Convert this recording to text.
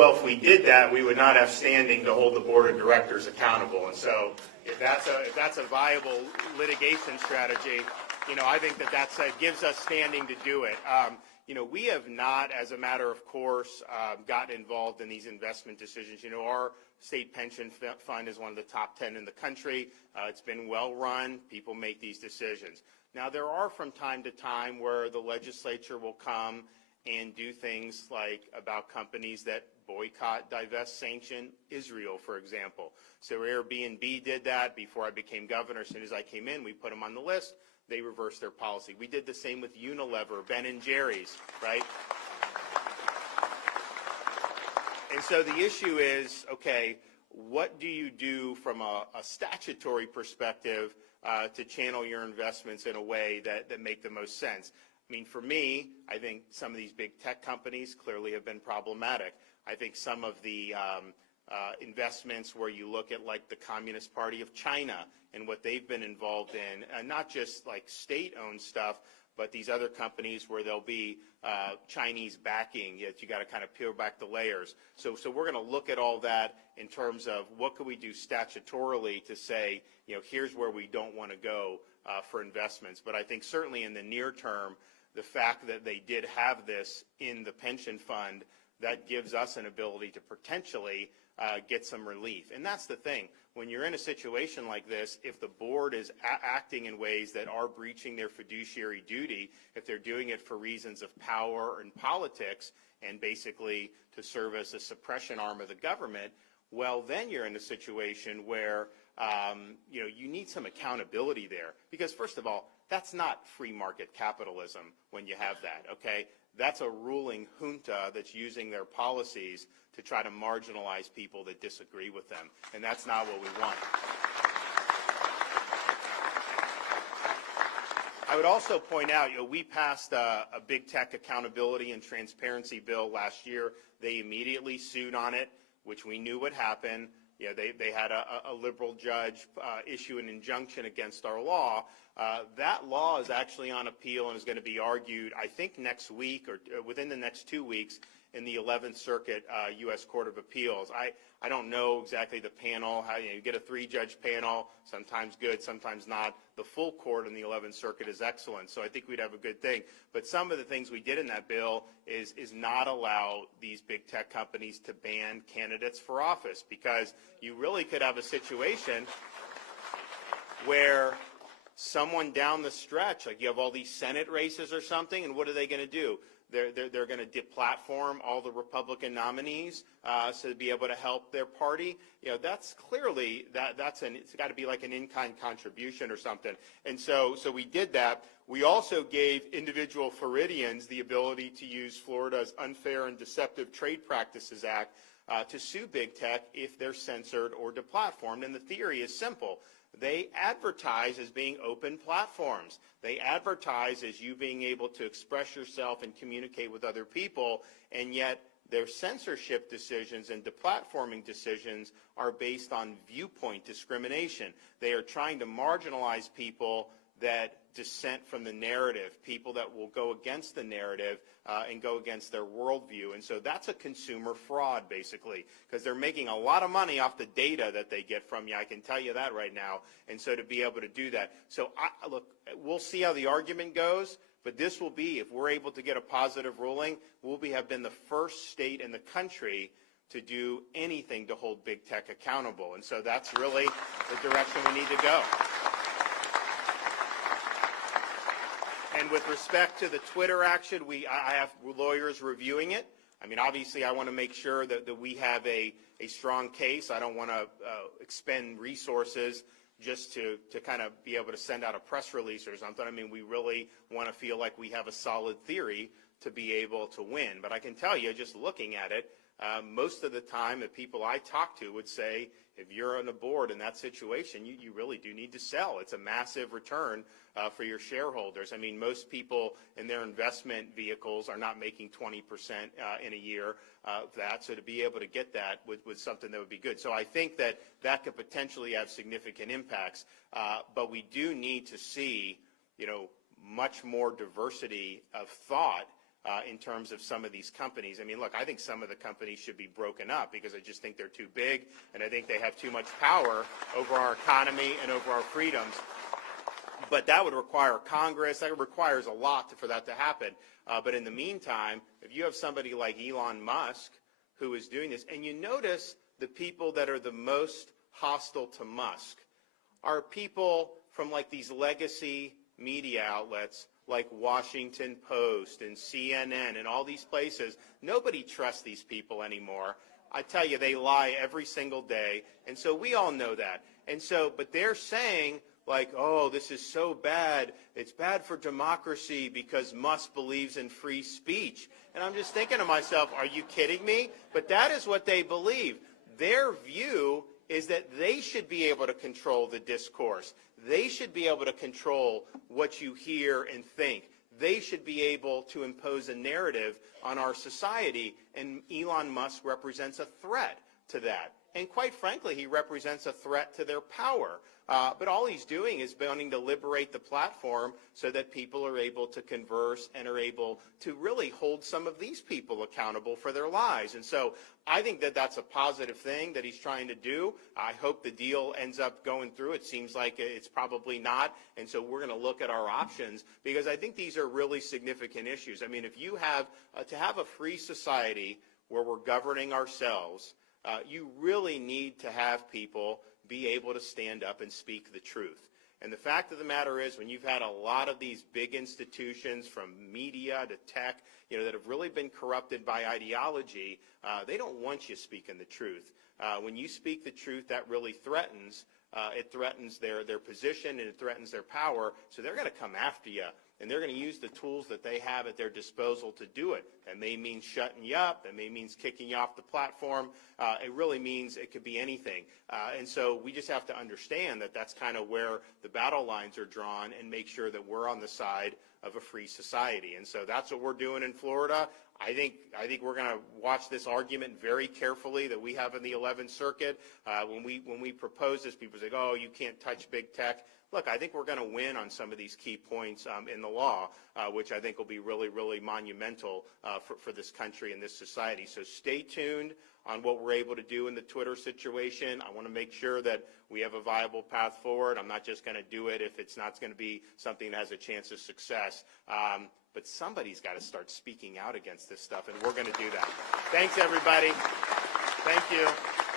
Well, if we did that, we would not have standing to hold the board of directors accountable. And so if that's a viable litigation strategy, I think that gives us standing to do it. We have not, as a matter of course, gotten involved in these investment decisions. Our state pension fund is one of the top 10 in the country. It's been well run. People make these decisions. Now, there are from time to time where the legislature will come and do things like about companies that boycott, divest, sanction Israel, for example. So Airbnb did that before I became governor. As soon as I came in, we put them on the list. They reversed their policy. We did the same with Unilever, Ben and Jerry's, right? And so the issue is, okay, what do you do from a statutory perspective to channel your investments in a way that make the most sense? I mean, for me, I think some of these big tech companies clearly have been problematic. I think some of the investments where you look at like the Communist Party of China and what they've been involved in, and not just like state-owned stuff, but these other companies where there'll be Chinese backing, yet you got to kind of peel back the layers. So we're going to look at all that in terms of what can we do statutorily to say, here's where we don't want to go for investments. But I think certainly in the near term, the fact that they did have this in the pension fund, that gives us an ability to potentially get some relief. And that's the thing. When you're in a situation like this, if the board is acting in ways that are breaching their fiduciary duty, if they're doing it for reasons of power and politics and basically to serve as a suppression arm of the government, well, then you're in a situation where you need some accountability there. Because first of all, that's not free market capitalism when you have that, okay? That's a ruling junta that's using their policies to try to marginalize people that disagree with them, and that's not what we want. I would also point out, we passed a big tech accountability and transparency bill last year. They immediately sued on it, which we knew would happen. They had a liberal judge issue an injunction against our law. That law is actually on appeal and is going to be argued, I think, next week or within the next 2 weeks in the 11th Circuit U.S. Court of Appeals. I don't know exactly the panel, how you get a 3-judge panel, sometimes good, sometimes not. The full court in the 11th Circuit is excellent, so I think we'd have a good thing. But some of the things we did in that bill is not allow these big tech companies to ban candidates for office, because you really could have a situation where someone down the stretch, like you have all these Senate races or something, and what are they going to do? They're going to deplatform all the Republican nominees so to be able to help their party. That's clearly it's got to be like an in-kind contribution or something. And so we did that. We also gave individual Floridians the ability to use Florida's Unfair and Deceptive Trade Practices Act to sue big tech if they're censored or deplatformed. And the theory is simple. They advertise as being open platforms. They advertise as you being able to express yourself and communicate with other people, and yet their censorship decisions and deplatforming decisions are based on viewpoint discrimination. They are trying to marginalize people that dissent from the narrative, people that will go against the narrative and go against their worldview. And so that's a consumer fraud, basically, because they're making a lot of money off the data that they get from you. I can tell you that right now. And so to be able to do that. So, look, we'll see how the argument goes, but this will be, if we're able to get a positive ruling, have been the first state in the country to do anything to hold big tech accountable. And so that's really the direction we need to go. And with respect to the Twitter action, I have lawyers reviewing it. I mean, obviously, I want to make sure that we have a strong case. I don't want to expend resources just to kind of be able to send out a press release or something. I mean, we really want to feel like we have a solid theory to be able to win. But I can tell you, just looking at it, most of the time the people I talk to would say, if you're on the board in that situation, you really do need to sell. It's a massive return for your shareholders. I mean, most people in their investment vehicles are not making 20% in a year of that. So to be able to get that with something that would be good. So I think that could potentially have significant impacts. But we do need to see, much more diversity of thought in terms of some of these companies. I mean, look, I think some of the companies should be broken up because I just think they're too big, and I think they have too much power over our economy and over our freedoms. But that would require Congress. That requires a lot for that to happen. But in the meantime, if you have somebody like Elon Musk who is doing this, and you notice the people that are the most hostile to Musk are people from like these legacy media outlets like Washington Post and CNN and all these places. Nobody trusts these people anymore. I tell you, they lie every single day. And so we all know that. And so, but they're saying, like, oh, this is so bad. It's bad for democracy because Musk believes in free speech. And I'm just thinking to myself, are you kidding me? But that is what they believe. Their view is that they should be able to control the discourse. They should be able to control what you hear and think. They should be able to impose a narrative on our society. And Elon Musk represents a threat to that. And quite frankly, he represents a threat to their power. But all he's doing is wanting to liberate the platform so that people are able to converse and are able to really hold some of these people accountable for their lies. And so I think that that's a positive thing that he's trying to do. I hope the deal ends up going through. It seems like it's probably not. And so we're going to look at our options because I think these are really significant issues. I mean, if you have to have a free society where we're governing ourselves, you really need to have people be able to stand up and speak the truth. And the fact of the matter is, when you've had a lot of these big institutions, from media to tech, that have really been corrupted by ideology, they don't want you speaking the truth. When you speak the truth, that really threatens. It threatens their position and it threatens their power. So they're going to come after you. And they're going to use the tools that they have at their disposal to do it. That may mean shutting you up. That may mean kicking you off the platform. It really means it could be anything. And so we just have to understand that that's kind of where the battle lines are drawn and make sure that we're on the side of a free society. And so that's what we're doing in Florida. I think we're going to watch this argument very carefully that we have in the 11th Circuit. When we propose this, people say, oh, you can't touch big tech. Look, I think we're going to win on some of these key points in the law, which I think will be really, really monumental for this country and this society. So stay tuned on what we're able to do in the Twitter situation. I want to make sure that we have a viable path forward. I'm not just going to do it if it's not going to be something that has a chance of success. But somebody's got to start speaking out against this stuff, and we're going to do that. Thanks, everybody. Thank you.